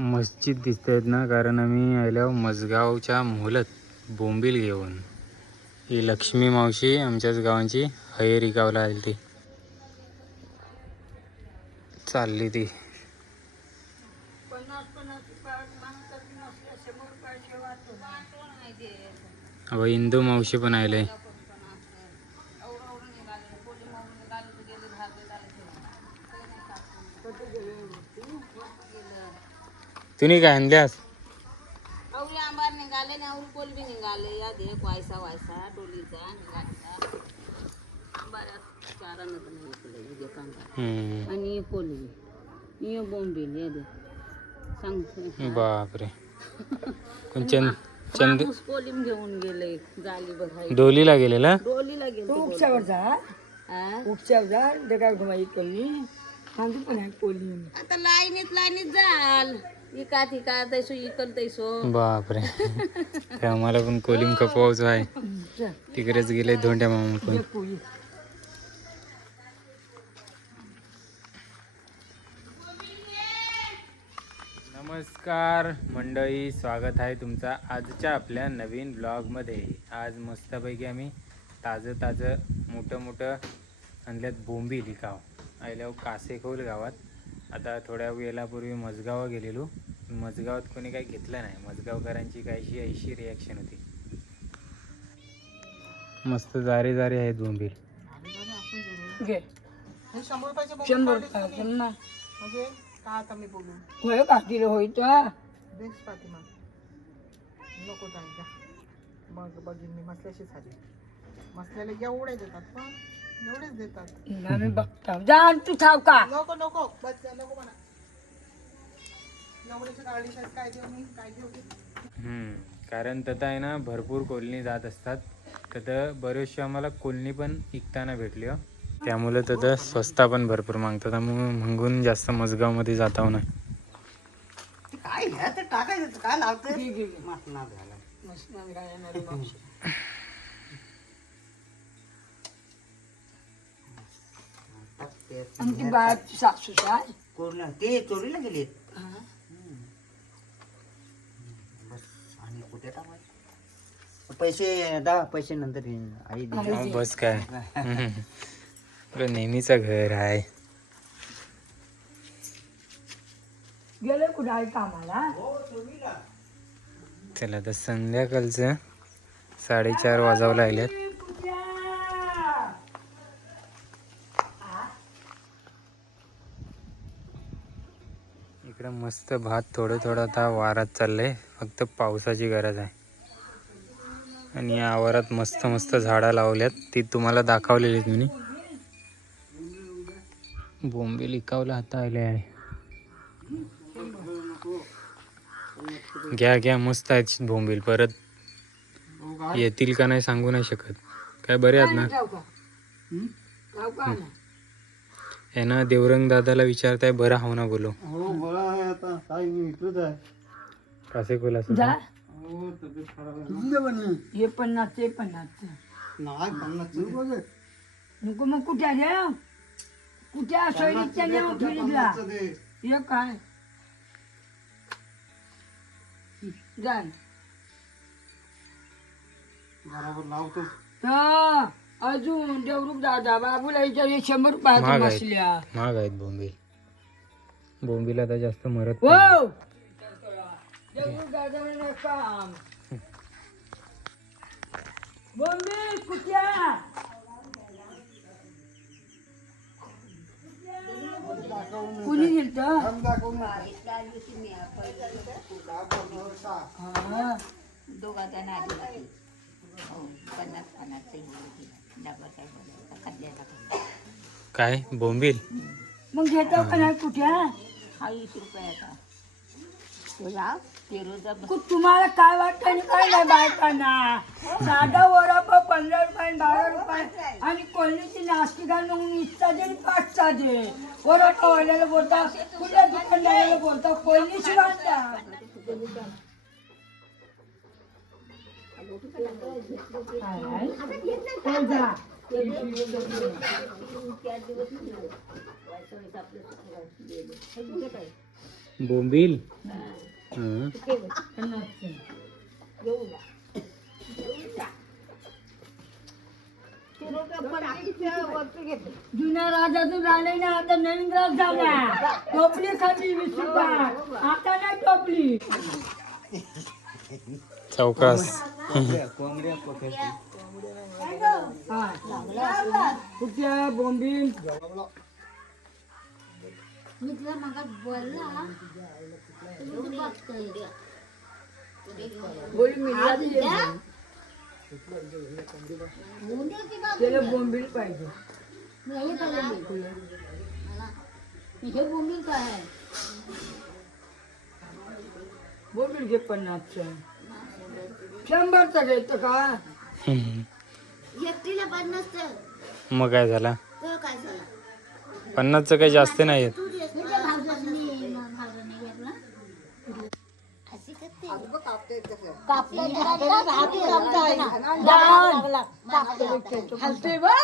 मस्जिद दिसत आहेत ना, कारण आम्ही आलो मजगावच्या मोहलत बोंबील घेऊन. ही लक्ष्मी मावशी आमच्याच गावांची हयेरी गावला आली ती चालली ती. अहो इंदू मावशी पण आले. तुम्ही काय आणल्यास? अवरी आंबार निघाले ना, अवरी कोल बी निघाले. या दे वायसा वायसा डोलीचा निघाला. बऱ्याच चारा आणि कोलबी ये बोंबील या दे सांगते. बापरे. चंद कोलीम घेऊन गेले जाली बघाय. डोलीला गेलेला. डोलीला गेले. उपचावर जा उपचावर जा दगा घुमाई कमी सांगू पण आहे कोली. आता लाईनीत जाल इका तिका तैसो इकल तैसो. बापरे. ते आम्हाला पण कोलिम खपवायचं आहे. तिकडेच गेले धोंड्या मामा पण. नमस्कार मंडळी, स्वागत आहे तुमचा आजच्या आपल्या नवीन ब्लॉगमध्ये. आज मस्तपैकी आम्ही ताजं मोठं आणल्यात बोंबील लिकाव आल्यावर कासेखोल गावात. आता थोड्या वेळापूर्वी मजगाव गेलेलो. मजगावात कोणी काही घेतलं नाही. मजगावकरांची काहीशी ऐशी रिॲक्शन होती. मस्त जारे आहेत बोंबील. घे 100 रुपयाचे 100 रुपये ना म्हणजे का आता मी बोलू होय का दिलं होय तर बेस पाठीमा नको जायला. मग बघीन मी मसल्याशीच आली. मसल्याला एवढे देतात पण एवढेच देतात. आम्ही बघता जा तू थाव का नको बस नको म्हणा. एवढ्याच्या गाडीशात काय देऊ मी काय देऊ. कारण तथा आहे ना भरपूर कोलनी जात असतात. तर बरेचसे आम्हाला कोलनी पण विकताना भेटली. त्यामुळे तर स्वस्ता पण भरपूर मागतात. त्यामुळे म्हणून जास्त मजगावमध्ये जाता नाही. काय घ्या ते टाकायचं काय लावते मसना झाला. मसना घालणार मावशी आमची बाळाची सासू आहे कोण ते चोरीला गेले. आणि कुठे टाकायचे पैसे नंतर आई मग बस काय. आपलं नेहमीचं घर आहे. गेले कुठे आहे कामाला. चला तर संध्याकाळचं 4:30 वाजावं लागल्यात. इकडं मस्त भात थोडं आता वारात चाललंय. फक्त पावसाची गरज आहे. आणि या आवारात मस्त झाडं लावल्यात. ती तुम्हाला दाखवलेली तुम्ही. बोंबील लिकावला आता आले आहे. घ्या मस्त आहेत बोंबील. परत येतील का नाही सांगू नाही शकत. काय बरे आहेत ना. यांना देवरंग दादाला विचारताय बरं हाव ना बोलो. हो बरं आहे. आता काय मी इकडच आहे. कासे कोला जा हो तब्येत खराब आहे. हे 50 ते 50 नाही 50 नको मग कुठे आहे कुठे सोयरीच्या नेऊ फिरीला हे काय जा बरोबर लावतो. तर अजून देवरूप दादा बाबूला विचार 100 रुपयाच्या बसल्या. महाग आहेत बोंबील आता जास्त मरत हो नाही. देवरूप दादा म्हणे काम बोंबील कुठ्या कुणी गेलत दोघा त्यांना काय बोंबील मग घेतो का नाही कुठ्या 40 रुपयाचा. तुम्हाला काय वाटतं आणि काय नाही बायकांना. साधा वडापाव 15 रुपये 12 रुपये आणि कोल्हीची नाश्ती घाल म्हणून इच्छा दे 5चा दे. वडापाव वाल्याला बोलता कुठल्या दुकानदाराला बोलता कोल्हीची वाटता. बोंबील हं. पन्नासचे. घेऊ जा. किलोच्या पन्नासच्या वरती घेते. जुन्या राजातून आले ना आता नवीन राज झाला. टोपली खाली 20 रुपयात. आता नाही टोपली. चौकास. कुठल्या बोंबील मी तुला मग बोलला तुम्ही बघतोय बोल मिळाली त्याला बोंबील पाहिजे. हे बोंबील काय आहे बोंबील घे 50चं. 100चं घ्यायचं का? हं. एकटीला 50 मग काय झाला? तर काय झालं 50चं काही जास्त नाही येत. तुझ्या भावजाने घेतला अशी करते हलतोय बा.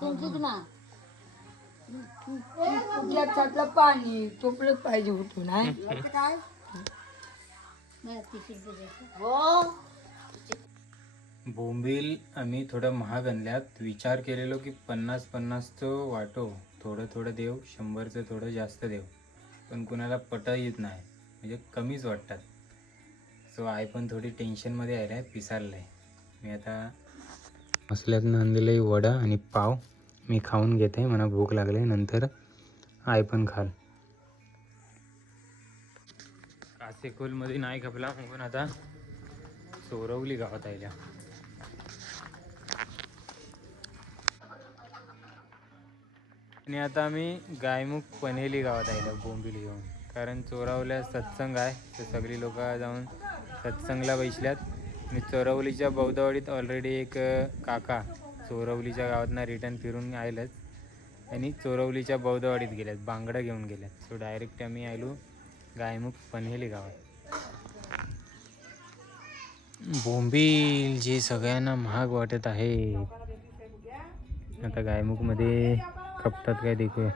तुमचीच ना त्यातलं पाणी चोपलंच पाहिजे होतं नाही. काय 30 रुपये हो बोंबील आम्ही थोडं महाग आणल्यात. विचार केलेलो की 50-50चं वाटो, थोडं थोडं देव, 100चं थोडं जास्त देव, पण कुणाला पटा येत नाही, म्हणजे कमीच वाटतात. सो आई पण थोडी टेन्शनमध्ये आहे, पिसारलं आहे. मी आता मसल्यातनं आणलेलं वडा आणि पाव मी खाऊन घेते, मला भूक लागली. नंतर आई पण खाल. कासेखोलमध्ये नाही खपला म्हणून आता सोरवली गावात आयल्या. आणि आता आम्ही गायमुख पनेली गावात आलो बोंबील घेऊन, कारण चोरावल्या सत्संग आहे, तर सगळी लोक जाऊन सत्संगला बैसल्यात. मी चोरवलीच्या बौद्धवाडीत ऑलरेडी एक काका चोरवलीच्या गावातनं रिटर्न फिरून आयलंच आणि चोरवलीच्या बौद्धवाडीत गेल्यात, बांगडं घेऊन गेल्यात. सो डायरेक्ट आम्ही आलो गायमुख पनहेली गावात. बोंबील जे सगळ्यांना महाग वाटत आहे, आता गायमुखमध्ये खपतात काय देखूया.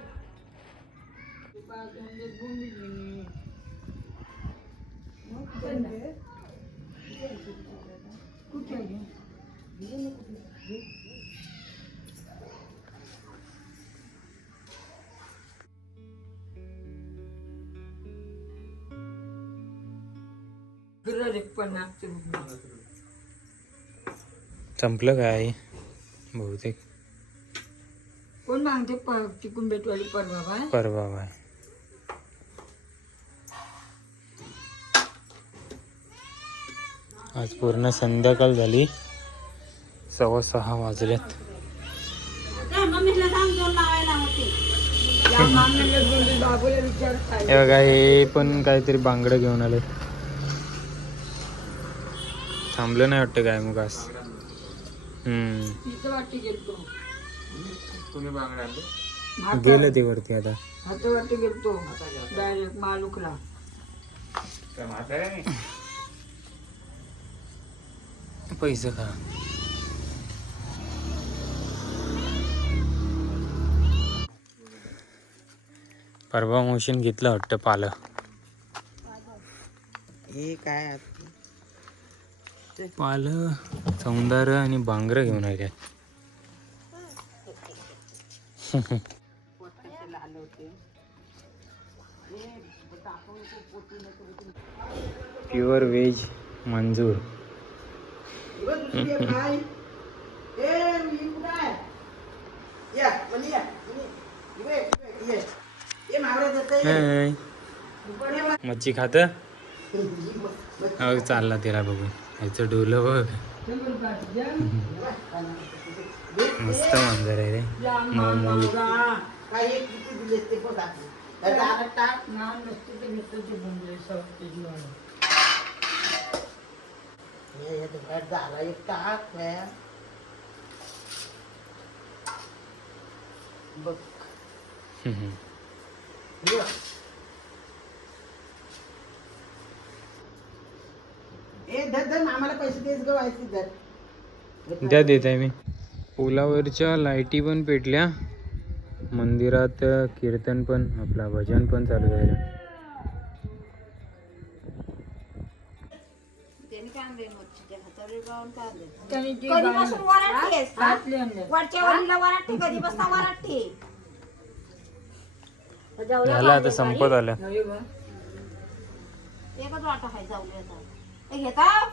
संपलं काय बहुतेक. कोण मागते चिकून बेटवाली परवा बाय परवा बाय. आज पूर्ण संध्याकाळ झाली, 6:15 वाजल्यात. बाबूला विचारत आहे. हे बघा, हे पण काहीतरी बांगडं घेऊन आले. थांबलं नाही वाटतं काय मग आज. तिथं वाटी गेलतो. गेलं ते वरती आता. हातं वाटी गेलतो डायरेक्ट मालुकला. पैसे खा. परवा मोशन घेतलं वाटतं पालं. हे काय पालं, सौंदर्य आणि बांगरं घेऊन आले. प्युअर व्हेज मंजूर. मच्छी खात चालला तिला बघून. ह्याचं डोलं बघ, मस्त मंजर आहे रे. मऊ आम्हाला पैसे देस ग व्हायचे द्या देत आहे मी. पुलावरच्या लाईटी पण पेटल्या, मंदिरात कीर्तन पण, आपला भजन पण चालू झालं. त्याने ती कधीपासून वराटतेस का? हातले आणले. वरच्या वरीला वराटते कधीपासून वराटते झालं आता संपत आलं. अरे वा. एकच वाटा आहे जाऊयाचा हे घेता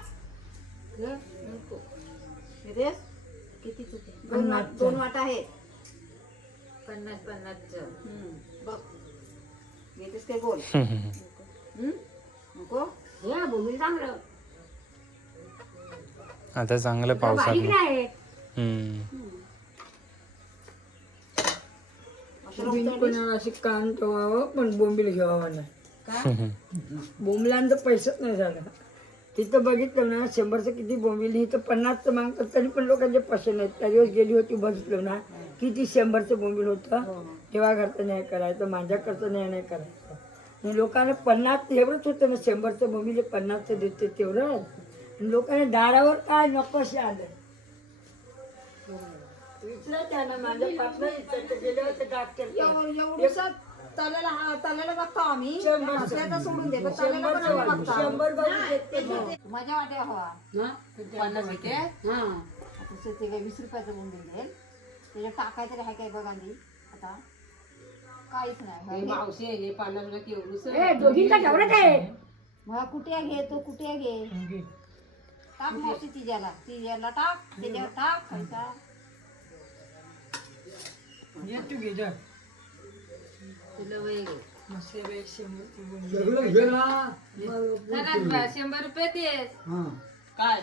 घेतेस किती चुके दोन वाटा आहेत 50-50 बघ घेतेस ते गोल नको हे भूमी चांगलं आता चांगलं पावसात बारीक नाही कोणाला अशी कान ठेवावं पण बोंबील घ्यावं नाही बोंबलांचं पैसेच नाही झालं तिथं बघितलं ना 100चं किती बोंबील इथं 50चं मागतात तरी पण लोकांचे पैसे नाहीत. त्या दिवस गेली होती बघितलं ना किती 100चं बोंबील होतं तेव्हा घरचं नाही करायचं माझ्याकडचं नाही करायचं आणि लोकांना 50 एवढंच होतं ना 100चं बोंबील 50चं देते तेवढं आणि लोकांना दारावर काय नकोशे आलं विचारा त्यांना माझ्या पापला विचारतं गेले होते डॉक्टर एवढं तल्याला बघतो आम्ही आपल्याला सोडून दे पण तल्याला पण आम्ही बघतो. 100 माझ्या वाट्या हवा 50 होते आता ते काय 20 रुपयाचं बोंबील देईल त्याच्यात टाकाय तरी आहे काय बघा आधी आता काहीच नाही दोघींचा केवढं काय मग कुठे घे तो कुठे घे टाक मावशी तिच्याला टाक त्याच्यावर टाक पैसा ये तू घे जा तुला वय घे 100 रुपये दे काय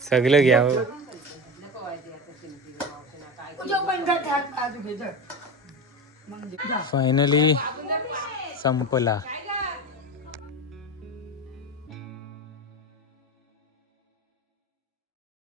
सगळं घ्यावं. फायनली संपला.